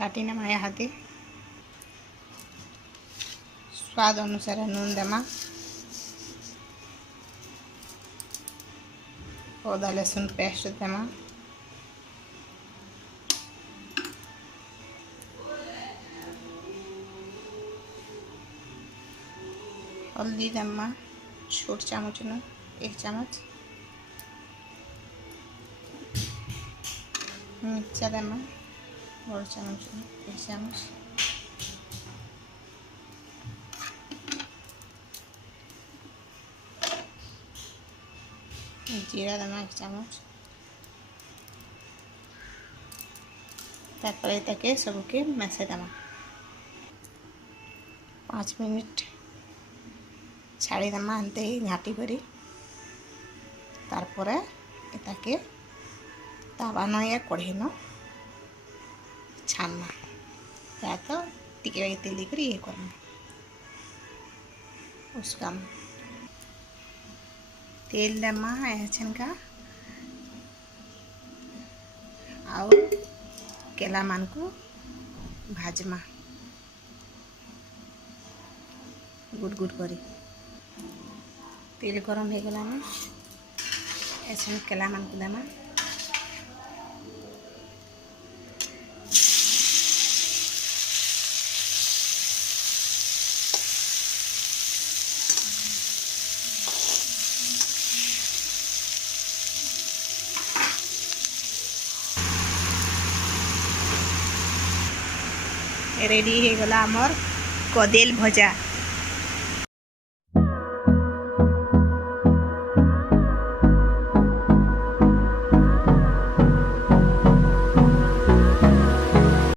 काटी नमा हाथी स्वाद अनुसार नून देमा अदा लहसुन पेस्ट देमा हल्दी देमा छोट चामच न 1 चामच मिर्चा देमा बड़ चामच 1 चामच जीरा देमा 1 चामच तापर ताके सबके मेसे देमा 5 मिनिट छाड़ी देमा एंते ही घाटी करी तारपरे ताके तावा न या कढ़े न छानमा या तो टिके तेल करी ये करना उसका तेल देमा छनका आउ केला मान को भाजमा गुड गुड करी तेल गरम हो गला ना ऐसे केला मान को देमा रेडी हो गला आमर कदेल भजा।